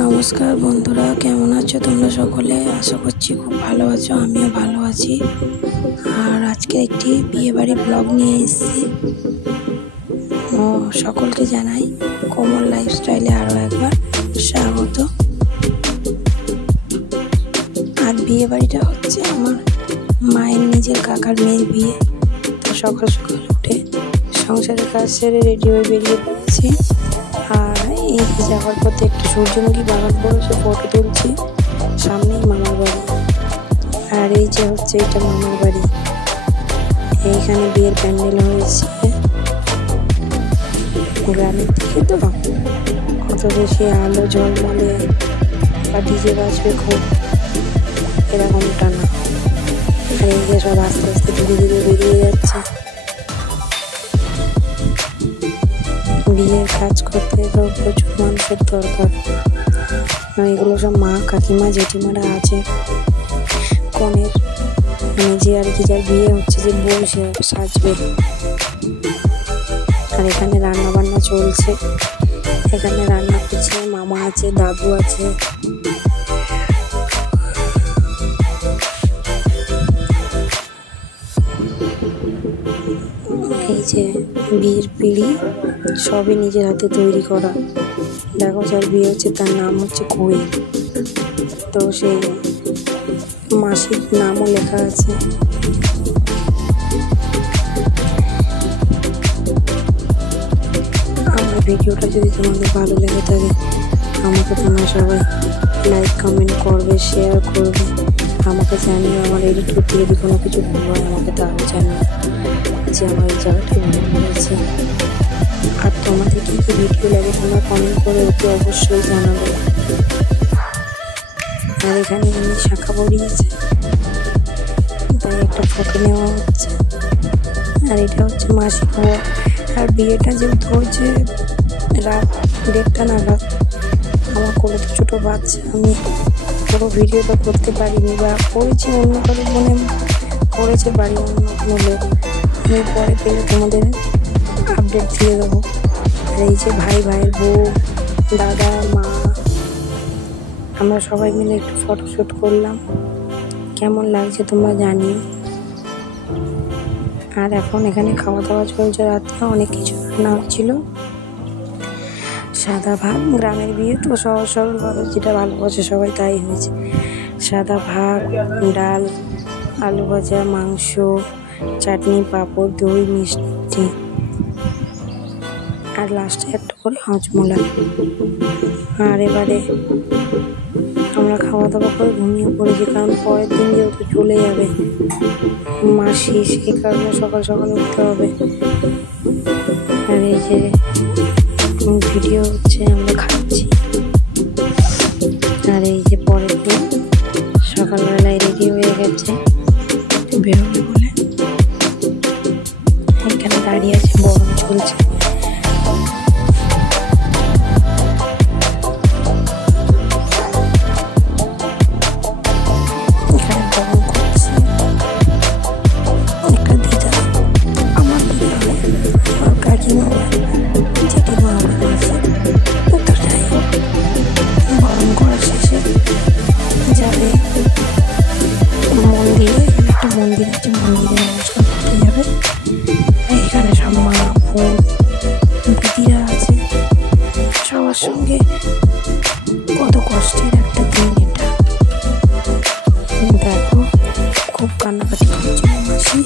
নমস্কার বন্ধুরা, কেমন আছো তোমরা সকলে? আশা করছি খুব ভালো আছো, আমিও ভালো আছি। আর আজকে একটি বিয়েবাড়ি ব্লগ নিয়ে এসেছি। সকলকে জানাই কোমল লাইফস্টাইলে আরও একবার স্বাগত। আর বিয়েবাড়িটা হচ্ছে আমার মায়ের নিজের কাকার মেয়ের বিয়ে। তো সকাল সকাল উঠে সংসারের কাজ সেরে রেডি হয়ে বেরিয়ে পড়েছি। আর এই যাওয়ার পথে একটু সূর্যমুখী বাগান পড়েছে, ফটো তুলছি। সামনেই মামার বাড়ি। আর এই যে হচ্ছে এটা মামার বাড়ি। এইখানে বিয়ের প্যান্ডেল হয়েছে। গ্রামের দিকে তো অত বেশি আলো ঝলমলে বা ডিজে বাজবে খুব এরকমটা না। আর এই যে সব আস্তে আস্তে ধীরে ধীরে বেরিয়ে যাচ্ছে। বিয়ের কাজ করতে তো প্রচুর মানুষের দরকার। এগুলো সব মা, কাকিমা, জেঠিমারা আছে। কনের মানে যে আর কি, যার বিয়ে হচ্ছে, যে বউ, সে সাজবে। আর এখানে রান্না বান্না চলছে। এখানে রান্না করছে মামা আছে, দাদু আছে। এই যে বিয়ের পিঁড়ি সবই নিজের হাতে তৈরি করা। দেখো, যার বিয়ে হচ্ছে তার নাম হচ্ছে কোয়েল। তো সেই মাসির নামও লেখা আছে। আমার ভিডিওটা যদি তোমাদের ভালো লেগে থাকে, আমাকে তোমরা সবাই লাইক, কমেন্ট করবে, শেয়ার করবে। আমাকে জানিয়ে আমার এডিট করতে যদি কোনো কিছু ভুল হয় আমাকে তাও জানিয়ে যে আমার এই জায়গাটা ভালো লেগেছে। আর তোমাদের কী কী ভিডিও লাগে তোমরা কমেন্ট করে ওকে অবশ্যই জানাবে। আর এখানে এমনি শাখা পড়িয়েছে, তাই একটা ফটো নেওয়া হচ্ছে। আর এটা হচ্ছে মাসি হওয়া। আর বিয়েটা যেহেতু হচ্ছে রাত 1:30 নাগাদ, আমার কোলে তো ছোটো বাচ্চা, আমি পুরো ভিডিওটা করতে পারিনি, বা করেছি অন্য কারো মনে করেছে বাড়ি অন্য কোনো লোক। আমি পরে পেলে তোমাদের আপডেট দিয়ে দেবো। আর এই যে ভাই, ভাইয়ের বউ, দাদা, মা, আমরা সবাই মিলে একটু ফটোশ্যুট করলাম। কেমন লাগছে তোমরা জানিও। আর এখন এখানে খাওয়া দাওয়া চলছে। রাত্রে অনেক কিছু রান্না হচ্ছিল। সাদা ভাত, গ্রামের বিয়ে তো সহজ সরলভাবে যেটা ভালোবাসে সবাই তাই হয়েছে। সাদা ভাত, ডাল, আলু ভাজা, মাংস, চাটনি, পাঁপড়, দই, মিষ্টি, আর লাস্টে একটা করে হজমোলাই। আর এবারে আমরা খাওয়া দাওয়া করে ঘুমিয়ে পড়েছি, কারণ পরের দিন যেহেতু চলে যাবে মাসি, সেই কারণে সকাল সকাল উঠতে হবে। আর এই যে ভিডিও হচ্ছে, আমরা খাচ্ছি। আর এই যে পরের দিন সকালবেলায় রেডি হয়ে গেছে বেরোবে বলে। এখানে দাঁড়িয়ে আছে, গরম চলছে। এখানে গরম করছে। একটা দিদা, আমার দিদা হয়, আমার কাকিমা হয়, জেঠিমা আমার আছে। তো যাই হোক, গরম করা শেষে যাবে মন্দিরে। একটা মন্দির আছে, মন্দিরে নমস্কার করতে যাবে। এখানে সব মা, বোন, দিদিরা আছে। সবার সঙ্গে কত কষ্টের একটা দিন এটা। দেখো, খুব কান্নাকাটি করছে মাসি।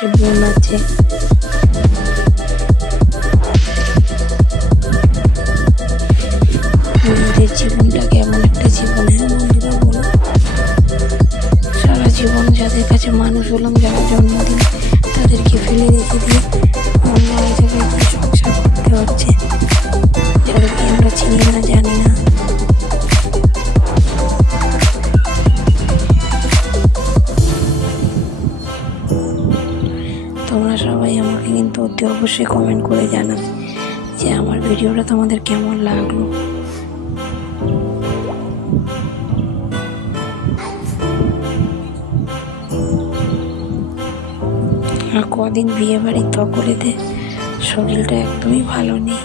আছে, বোন আছে। মেয়েদের জীবনটা কেমন একটা জীবন, হ্যাঁ বন্ধুরা বলো। সারা জীবন যাদের কাছে মানুষ হলাম, যারা জন্মদিন, তাদেরকে ফেলে রেখে দিয়ে অন্য জায়গায় গিয়ে সংসার করতে হচ্ছে, যাদেরকে আমরা চিনি না, জানি না। তোমরা সবাই আমাকে কিন্তু অতি অবশ্যই কমেন্ট করে জানাবে যে আমার ভিডিওটা তোমাদের কেমন লাগলো। আর কদিন বিয়ে বাড়ির ধকলেতে শরীরটা একদমই ভালো নেই।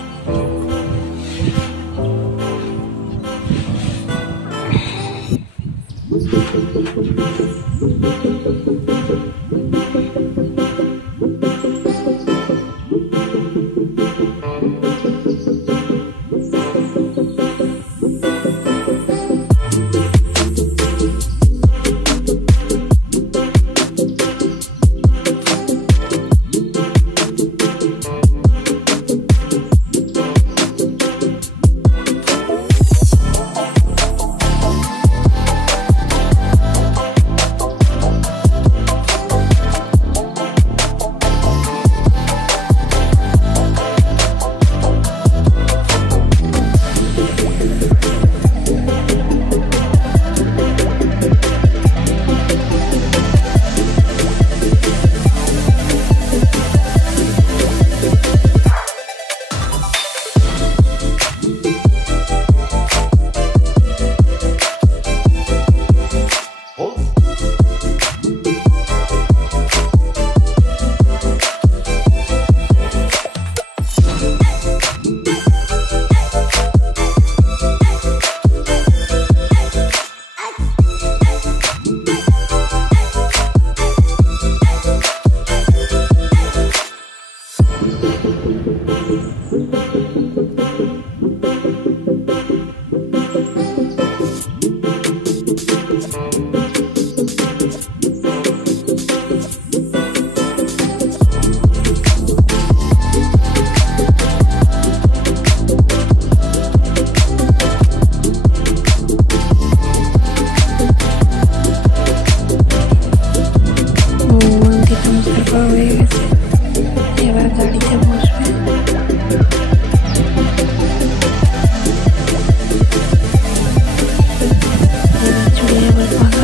হয়ে গেছে, এবার গাড়িতে বসবে। চলে যাবার পালা।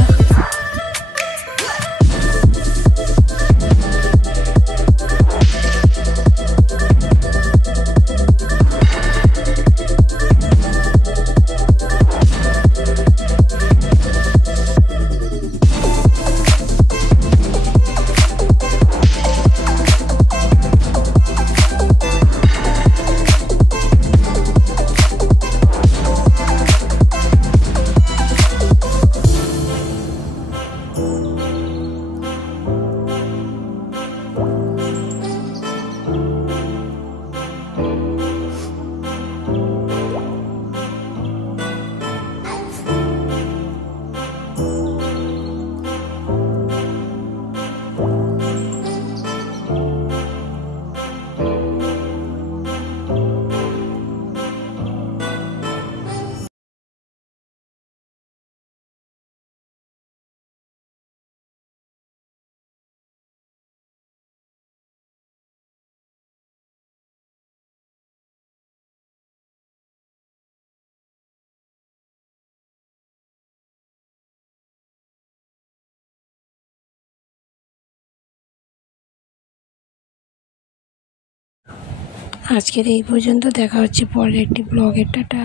আজকের এই পর্যন্ত, দেখা হচ্ছে পরের একটি ব্লগে। টাটা।